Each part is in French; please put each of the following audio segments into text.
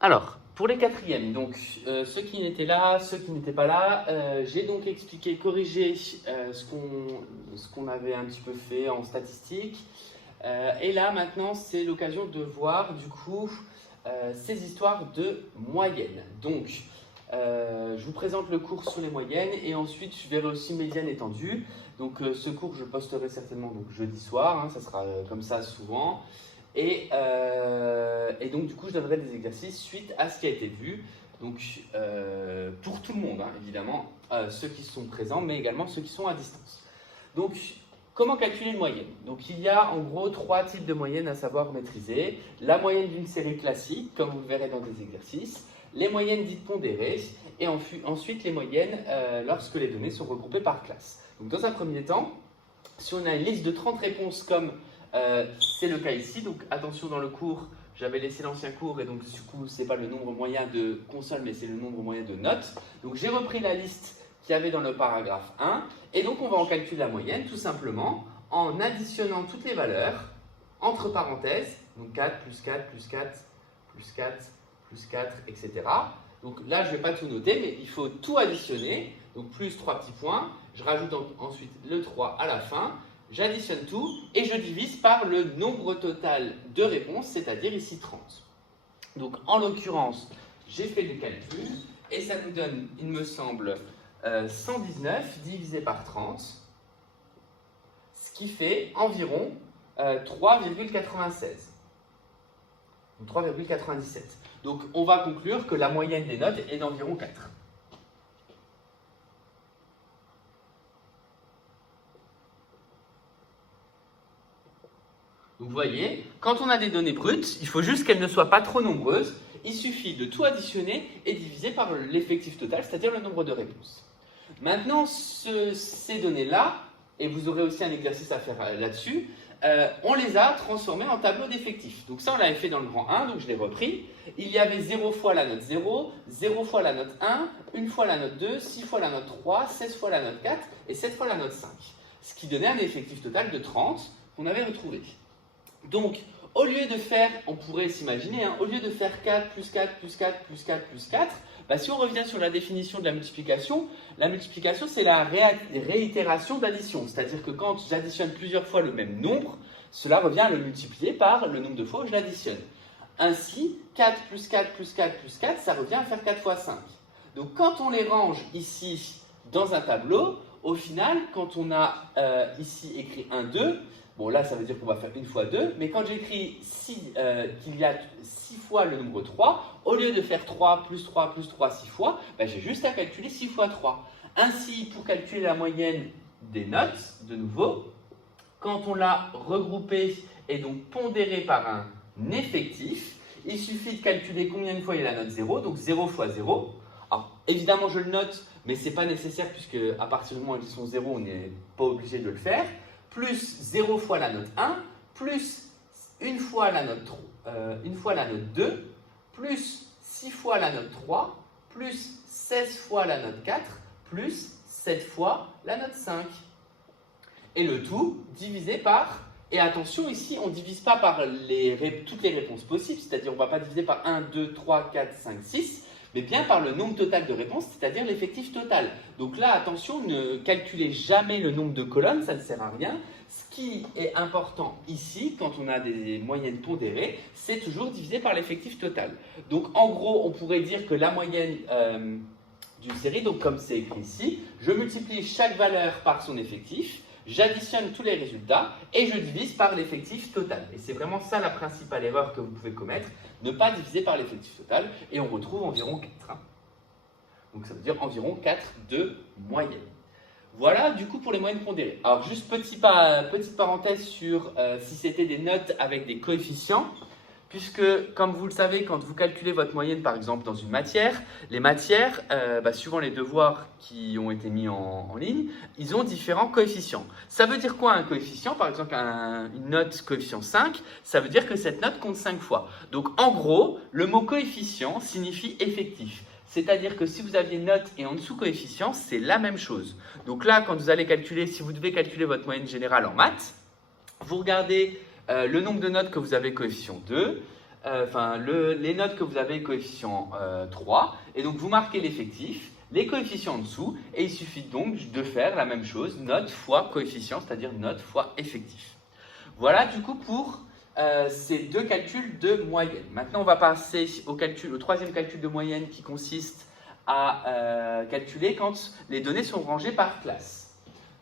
Alors, pour les quatrièmes, donc ceux qui n'étaient là, ceux qui n'étaient pas là, j'ai donc expliqué, corrigé ce qu'on avait un petit peu fait en statistique. Et là, maintenant, c'est l'occasion de voir, du coup, ces histoires de moyenne. Donc, je vous présente le cours sur les moyennes et ensuite, je verrai aussi médiane étendue. Donc, ce cours, je posterai certainement donc, jeudi soir, hein, ça sera comme ça souvent. Et donc, du coup, je donnerai des exercices suite à ce qui a été vu. Donc, pour tout le monde, hein, évidemment, ceux qui sont présents, mais également ceux qui sont à distance. Donc, comment calculer une moyenne? Donc, il y a en gros 3 types de moyennes à savoir maîtriser. La moyenne d'une série classique, comme vous le verrez dans des exercices, les moyennes dites pondérées, et ensuite les moyennes lorsque les données sont regroupées par classe. Donc, dans un premier temps, si on a une liste de 30 réponses comme c'est le cas ici, donc attention dans le cours, j'avais laissé l'ancien cours et donc du coup c'est pas le nombre moyen de consoles mais c'est le nombre moyen de notes. Donc j'ai repris la liste qu'il y avait dans le paragraphe 1 et donc on va en calculer la moyenne tout simplement en additionnant toutes les valeurs entre parenthèses, donc 4 plus 4 plus 4 plus 4 plus 4, etc. Donc là je ne vais pas tout noter mais il faut tout additionner, donc plus 3 petits points, je rajoute ensuite le 3 à la fin. J'additionne tout et je divise par le nombre total de réponses, c'est-à-dire ici 30. Donc en l'occurrence, j'ai fait le calcul et ça nous donne, il me semble, 119 divisé par 30, ce qui fait environ 3,96. 3,97. Donc on va conclure que la moyenne des notes est d'environ 4. Donc vous voyez, quand on a des données brutes, il faut juste qu'elles ne soient pas trop nombreuses. Il suffit de tout additionner et diviser par l'effectif total, c'est-à-dire le nombre de réponses. Maintenant, ces données-là, et vous aurez aussi un exercice à faire là-dessus, on les a transformées en tableau d'effectifs. Donc ça, on l'avait fait dans le grand 1, donc je l'ai repris. Il y avait 0 fois la note 0, 0 fois la note 1, 1 fois la note 2, 6 fois la note 3, 16 fois la note 4 et 7 fois la note 5. Ce qui donnait un effectif total de 30 qu'on avait retrouvé. Donc, au lieu de faire, on pourrait s'imaginer, hein, au lieu de faire 4 plus 4 plus 4 plus 4 plus 4, bah, si on revient sur la définition de la multiplication c'est la réitération d'addition. C'est-à-dire que quand j'additionne plusieurs fois le même nombre, cela revient à le multiplier par le nombre de fois où je l'additionne. Ainsi, 4 plus 4 plus 4 plus 4, ça revient à faire 4 fois 5. Donc, quand on les range ici dans un tableau, au final, quand on a ici écrit 1, 2, bon, là, ça veut dire qu'on va faire 1 fois 2, mais quand j'écris qu'il y a 6 fois le nombre 3, au lieu de faire 3 plus 3 plus 3 6 fois, ben, j'ai juste à calculer 6 fois 3. Ainsi, pour calculer la moyenne des notes, de nouveau, quand on l'a regroupé et donc pondéré par un effectif, il suffit de calculer combien de fois il y a la note 0, donc 0 fois 0. Alors, évidemment, je le note, mais ce n'est pas nécessaire puisque à partir du moment où ils sont 0, on n'est pas obligé de le faire. Plus 0 fois la note 1, plus 1 fois la note 2, plus 6 fois la note 3, plus 16 fois la note 4, plus 7 fois la note 5. Et le tout divisé par, et attention ici, on ne divise pas par toutes les réponses possibles, c'est-à-dire on ne va pas diviser par 1, 2, 3, 4, 5, 6, mais bien par le nombre total de réponses, c'est-à-dire l'effectif total. Donc là, attention, ne calculez jamais le nombre de colonnes, ça ne sert à rien. Ce qui est important ici, quand on a des moyennes pondérées, c'est toujours divisé par l'effectif total. Donc en gros, on pourrait dire que la moyenne d'une série, donc comme c'est écrit ici, je multiplie chaque valeur par son effectif, j'additionne tous les résultats et je divise par l'effectif total. Et c'est vraiment ça la principale erreur que vous pouvez commettre, ne pas diviser par l'effectif total, et on retrouve environ 4. Donc ça veut dire environ 4 de moyenne. Voilà du coup pour les moyennes pondérées. Alors juste petite parenthèse sur si c'était des notes avec des coefficients, puisque comme vous le savez, quand vous calculez votre moyenne par exemple dans une matière, les matières, suivant les devoirs qui ont été mis en ligne, ils ont différents coefficients. Ça veut dire quoi un coefficient? Par exemple une note coefficient 5, ça veut dire que cette note compte 5 fois. Donc en gros, le mot coefficient signifie effectif. C'est-à-dire que si vous aviez note et en dessous coefficient, c'est la même chose. Donc là, quand vous allez calculer, si vous devez calculer votre moyenne générale en maths, vous regardez le nombre de notes que vous avez coefficient 2, les notes que vous avez coefficient 3, et donc vous marquez l'effectif, les coefficients en dessous, et il suffit donc de faire la même chose, note fois coefficient, c'est-à-dire note fois effectif. Voilà du coup pour ces deux calculs de moyenne. Maintenant, on va passer au troisième calcul de moyenne qui consiste à calculer quand les données sont rangées par classe.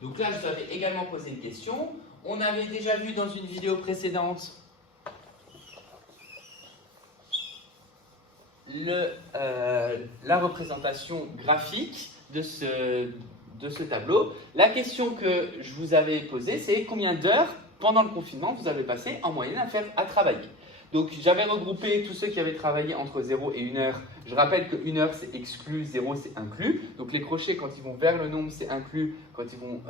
Donc là, je vous avais également posé une question. On avait déjà vu dans une vidéo précédente la représentation graphique de ce tableau. La question que je vous avais posée, c'est combien d'heures pendant le confinement vous avez passé en moyenne à travailler. Donc j'avais regroupé tous ceux qui avaient travaillé entre 0 et 1 heure. Je rappelle que 1 heure c'est exclu, 0 c'est inclus. Donc les crochets quand ils vont vers le nombre c'est inclus, quand ils vont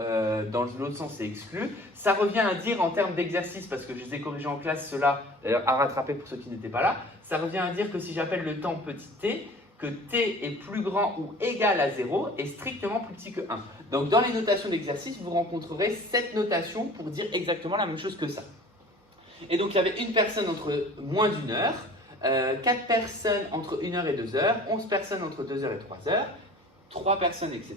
dans l'autre sens c'est exclu. Ça revient à dire en termes d'exercice, parce que je les ai corrigés en classe ceux-là, d'ailleurs à rattraper pour ceux qui n'étaient pas là. Ça revient à dire que si j'appelle le temps petit t, que t est plus grand ou égal à 0 est strictement plus petit que 1. Donc dans les notations d'exercice, vous rencontrerez cette notation pour dire exactement la même chose que ça. Et donc il y avait une personne entre moins d'1 heure, 4 personnes entre 1 heure et 2 heures, 11 personnes entre 2 heures et 3 heures, 3 personnes, etc.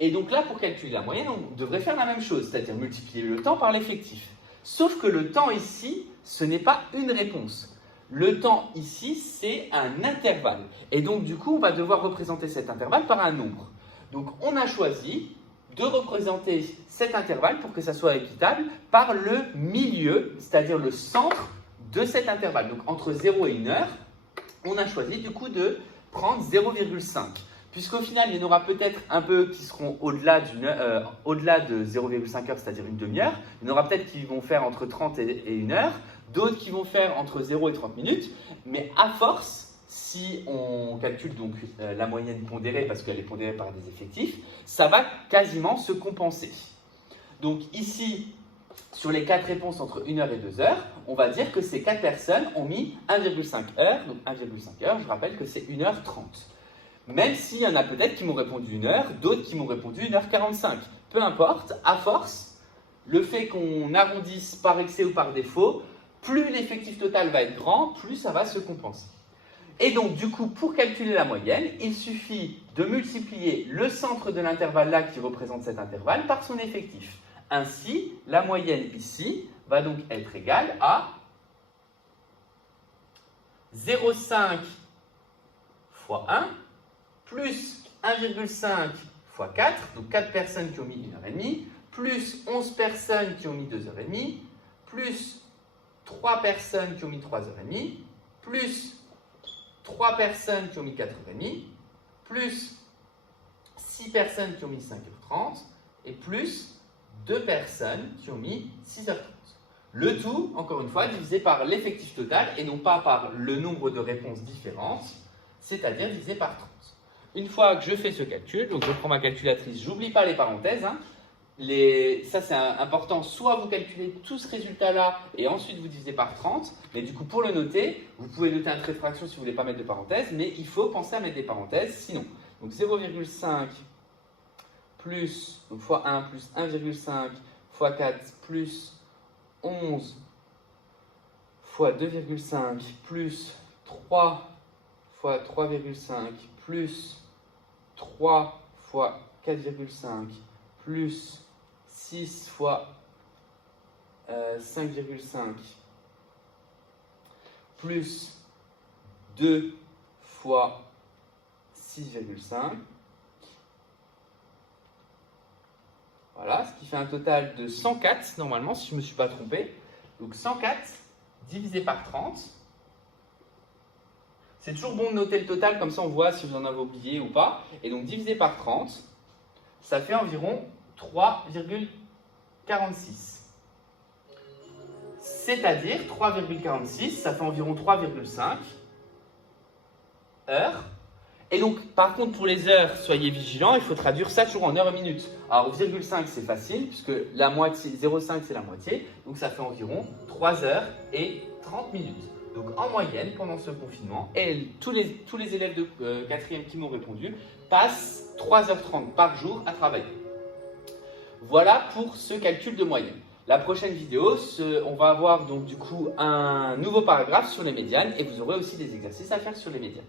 Et donc là, pour calculer la moyenne, on devrait faire la même chose, c'est-à-dire multiplier le temps par l'effectif. Sauf que le temps ici, ce n'est pas une réponse. Le temps ici, c'est un intervalle. Et donc du coup, on va devoir représenter cet intervalle par un nombre. Donc on a choisi de représenter cet intervalle pour que ça soit équitable par le milieu, c'est-à-dire le centre de cet intervalle. Donc entre 0 et 1 heure, on a choisi du coup de prendre 0,5. Puisqu'au final, il y en aura peut-être un peu qui seront au-delà de 0,5 heures, c'est-à-dire une demi-heure. Il y en aura peut-être qui vont faire entre 30 et 1 heure, d'autres qui vont faire entre 0 et 30 minutes. Mais à force, si on calcule donc la moyenne pondérée, parce qu'elle est pondérée par des effectifs, ça va quasiment se compenser. Donc ici, sur les 4 réponses entre 1 heure et 2 heures, on va dire que ces 4 personnes ont mis 1,5 heures. Donc 1,5 heures, je rappelle que c'est 1h30. Même s'il y en a peut-être qui m'ont répondu 1 heure, d'autres qui m'ont répondu 1h45. Peu importe, à force, le fait qu'on arrondisse par excès ou par défaut, plus l'effectif total va être grand, plus ça va se compenser. Et donc, du coup, pour calculer la moyenne, il suffit de multiplier le centre de l'intervalle là qui représente cet intervalle par son effectif. Ainsi, la moyenne ici va donc être égale à 0,5 fois 1 plus 1,5 fois 4, donc 4 personnes qui ont mis 1h30, plus 11 personnes qui ont mis 2h30, plus 3 personnes qui ont mis 3h30, plus 3 personnes qui ont mis 4h30, plus 6 personnes qui ont mis 5h30, et plus 2 personnes qui ont mis 6h30. Le tout, encore une fois, divisé par l'effectif total et non pas par le nombre de réponses différentes, c'est-à-dire divisé par 30. Une fois que je fais ce calcul, donc je prends ma calculatrice, j'oublie pas les parenthèses, hein, ça c'est important, soit vous calculez tout ce résultat-là et ensuite vous divisez par 30, mais du coup pour le noter, vous pouvez noter un trait de fraction si vous ne voulez pas mettre de parenthèses, mais il faut penser à mettre des parenthèses, sinon. Donc 0,5 plus, donc fois 1 plus 1,5 fois 4 plus 11 fois 2,5 plus 3 fois 3,5 plus 3 fois 4,5 plus 6 fois 5,5 plus 2 fois 6,5. Voilà, ce qui fait un total de 104 normalement, si je ne me suis pas trompé. Donc 104 divisé par 30. C'est toujours bon de noter le total, comme ça on voit si vous en avez oublié ou pas. Et donc divisé par 30, ça fait environ 3,46. C'est-à-dire 3,46, ça fait environ 3,5 heures. Et donc, par contre, pour les heures, soyez vigilants, il faut traduire ça toujours en heures et minutes. Alors, 0,5 c'est facile, puisque la moitié, 0,5 c'est la moitié, donc ça fait environ 3 heures et 30 minutes. Donc, en moyenne, pendant ce confinement, et tous les élèves de 4e qui m'ont répondu passent 3h30 par jour à travailler. Voilà pour ce calcul de moyenne. La prochaine vidéo, on va avoir donc du coup un nouveau paragraphe sur les médianes et vous aurez aussi des exercices à faire sur les médianes.